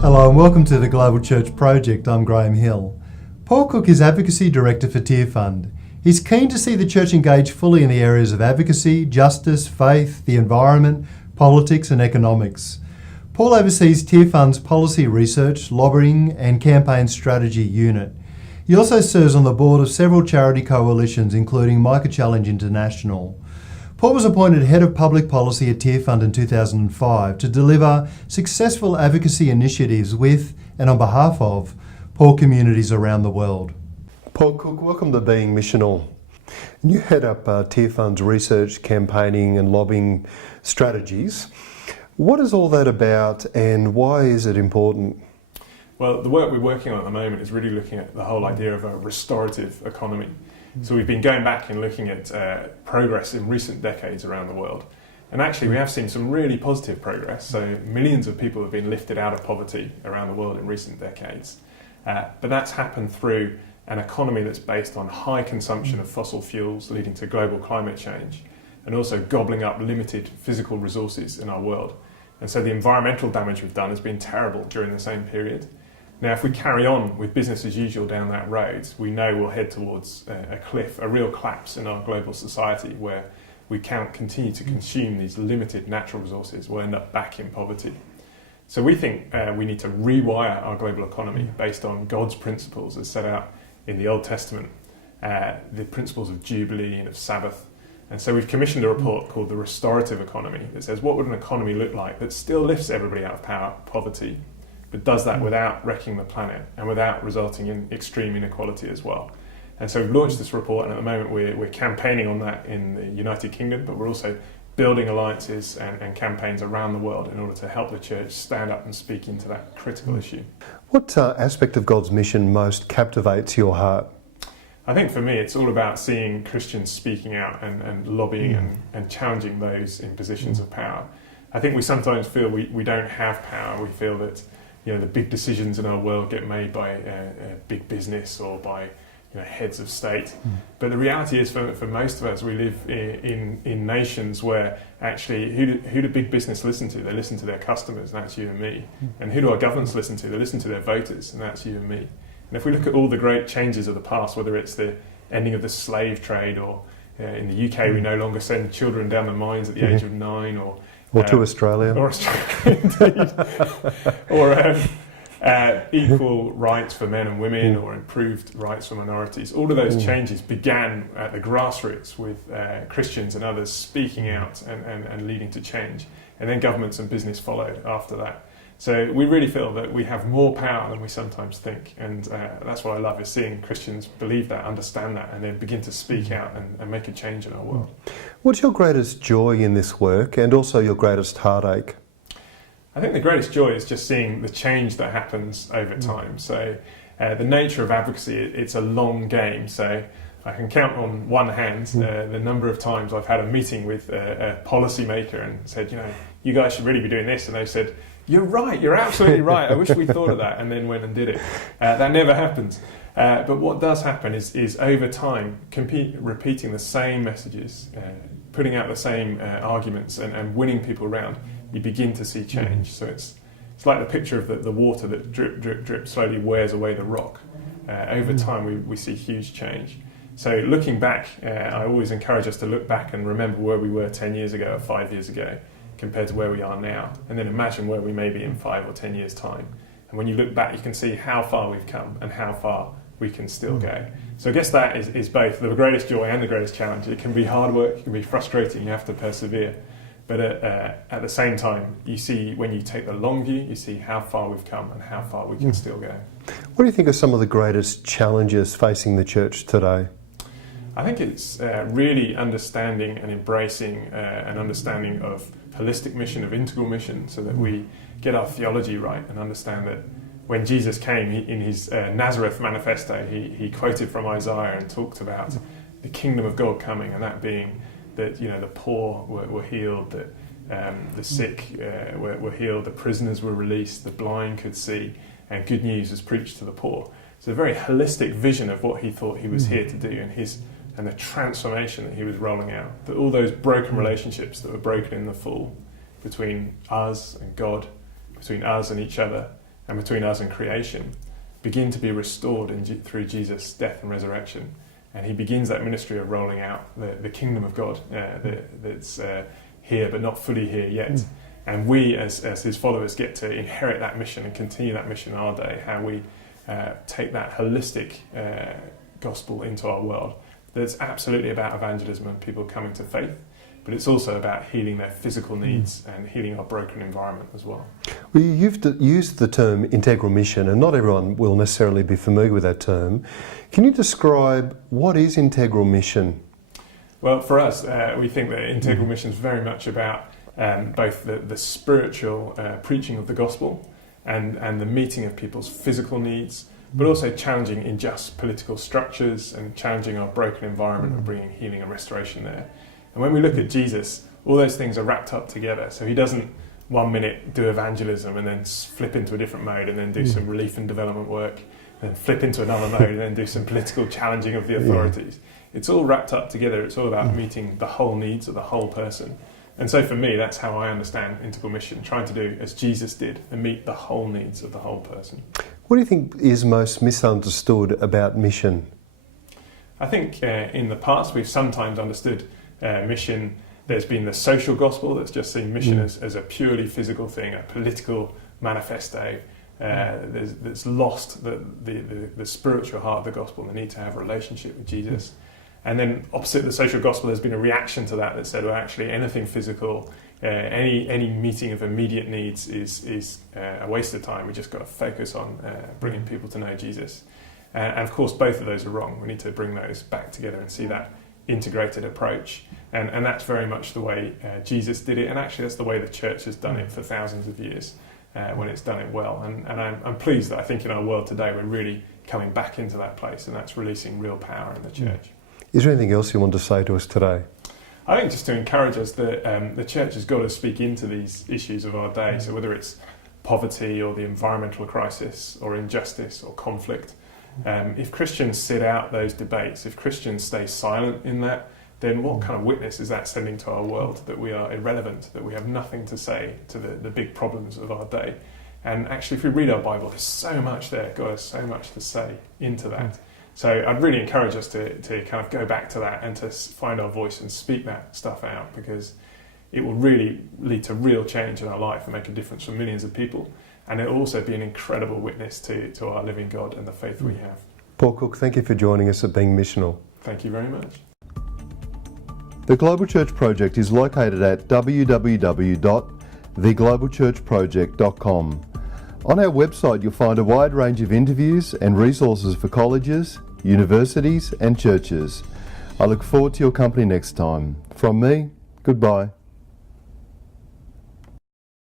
Hello and welcome to the Global Church Project. I'm Graham Hill. Paul Cook is Advocacy Director for Tearfund. He's keen to see the church engage fully in the areas of advocacy, justice, faith, the environment, politics and economics. Paul oversees Tearfund's policy research, lobbying and campaign strategy unit. He also serves on the board of several charity coalitions including Micah Challenge International. Paul was appointed Head of Public Policy at Tearfund in 2005 to deliver successful advocacy initiatives with and on behalf of poor communities around the world. Paul Cook, welcome to Being Missional. You head up Tearfund's research, campaigning and lobbying strategies. What is all that about and why is it important? Well, the work we're working on at the moment is really looking at the whole idea of a restorative economy. So we've been going back and looking at progress in recent decades around the world. And actually we have seen some really positive progress. So millions of people have been lifted out of poverty around the world in recent decades. But that's happened through an economy that's based on high consumption of fossil fuels leading to global climate change and also gobbling up limited physical resources in our world. And so the environmental damage we've done has been terrible during the same period. Now, if we carry on with business as usual down that road, we know we'll head towards a cliff, a real collapse in our global society where we can't continue to consume these limited natural resources. We'll end up back in poverty. So we think we need to rewire our global economy based on God's principles as set out in the Old Testament, the principles of Jubilee and of Sabbath. And so we've commissioned a report called The Restorative Economy that says what would an economy look like that still lifts everybody out of poverty, but does that without wrecking the planet and without resulting in extreme inequality as well. And so we've launched this report, and at the moment we're campaigning on that in the United Kingdom, but we're also building alliances and campaigns around the world in order to help the church stand up and speak into that critical issue. What aspect of God's mission most captivates your heart? I think for me it's all about seeing Christians speaking out and lobbying and challenging those in positions of power. I think we sometimes feel we don't have power. We feel that the big decisions in our world get made by big business or by heads of state. But the reality is for most of us, we live in nations where actually who do big business listen to? They listen to their customers, and that's you and me. And who do our governments listen to? They listen to their voters, and that's you and me. And if we look at all the great changes of the past, whether it's the ending of the slave trade or in the UK we no longer send children down the mines at the age of 9 or to Australia. Or Australia, indeed. Or equal rights for men and women or improved rights for minorities. All of those changes began at the grassroots with Christians and others speaking out and leading to change. And then governments and business followed after that. So we really feel that we have more power than we sometimes think. And that's what I love, is seeing Christians believe that, understand that, and then begin to speak out and make a change in our world. What's your greatest joy in this work and also your greatest heartache? I think the greatest joy is just seeing the change that happens over time. So the nature of advocacy, it's a long game. So I can count on one hand the number of times I've had a meeting with a policymaker and said, you guys should really be doing this. And they've said, you're right, you're absolutely right. I wish we thought of that, and then went and did it. That never happens. But what does happen is over time, repeating the same messages, putting out the same arguments and winning people around, you begin to see change. So it's like the picture of the water that drip, drip, drip slowly wears away the rock. Over time we see huge change. So looking back, I always encourage us to look back and remember where we were 10 years ago or 5 years ago compared to where we are now, and then imagine where we may be in 5 or 10 years' time. And when you look back, you can see how far we've come and how far we can still go. So I guess that is both the greatest joy and the greatest challenge. It can be hard work, it can be frustrating, you have to persevere. But at the same time, you see, when you take the long view, you see how far we've come and how far we can still go. What do you think are some of the greatest challenges facing the church today? I think it's really understanding and embracing an understanding of holistic mission, of integral mission, so that we get our theology right and understand that when Jesus came in his Nazareth manifesto, he quoted from Isaiah and talked about the kingdom of God coming, and that being that the poor were healed, that the sick were healed, the prisoners were released, the blind could see, and good news was preached to the poor. It's a very holistic vision of what he thought he was here to do, and the transformation that he was rolling out. That all those broken relationships that were broken in the fall between us and God, between us and each other, and between us and creation begin to be restored through Jesus' death and resurrection. And he begins that ministry of rolling out the kingdom of God that's here but not fully here yet. And we as his followers get to inherit that mission and continue that mission in our day, how we take that holistic gospel into our world. That's absolutely about evangelism and people coming to faith, but it's also about healing their physical needs and healing our broken environment as well. Well, you've used the term integral mission, and not everyone will necessarily be familiar with that term. Can you describe what is integral mission? Well, for us, we think that integral mission is very much about both the spiritual preaching of the gospel and the meeting of people's physical needs, but also challenging unjust political structures and challenging our broken environment and bringing healing and restoration there. And when we look at Jesus, all those things are wrapped up together. So he doesn't 1 minute do evangelism and then flip into a different mode and then do some relief and development work, and then flip into another mode and then do some political challenging of the authorities. It's all wrapped up together. It's all about meeting the whole needs of the whole person. And so for me, that's how I understand integral mission, trying to do as Jesus did and meet the whole needs of the whole person. What do you think is most misunderstood about mission? I think in the past we've sometimes understood mission. There's been the social gospel that's just seen mission as a purely physical thing, a political manifesto. That's lost the spiritual heart of the gospel and the need to have a relationship with Jesus. And then opposite the social gospel, there's been a reaction to that said, well, actually anything physical, any meeting of immediate needs is a waste of time. We just got to focus on bringing people to know Jesus. And of course, both of those are wrong. We need to bring those back together and see that integrated approach. And that's very much the way Jesus did it. And actually, that's the way the church has done it for thousands of years when it's done it well. And I'm pleased that I think in our world today, we're really coming back into that place, and that's releasing real power in the church. Is there anything else you want to say to us today? I think just to encourage us that the church has got to speak into these issues of our day. So whether it's poverty or the environmental crisis or injustice or conflict, if Christians sit out those debates, if Christians stay silent in that, then what kind of witness is that sending to our world, that we are irrelevant, that we have nothing to say to the big problems of our day? And actually, if we read our Bible, there's so much there. God has so much to say into that. So I'd really encourage us to kind of go back to that and to find our voice and speak that stuff out, because it will really lead to real change in our life and make a difference for millions of people. And it will also be an incredible witness to our living God and the faith we have. Paul Cook, thank you for joining us at Being Missional. Thank you very much. The Global Church Project is located at www.theglobalchurchproject.com. On our website, you'll find a wide range of interviews and resources for colleges, universities and churches. I look forward to your company next time. From me, goodbye.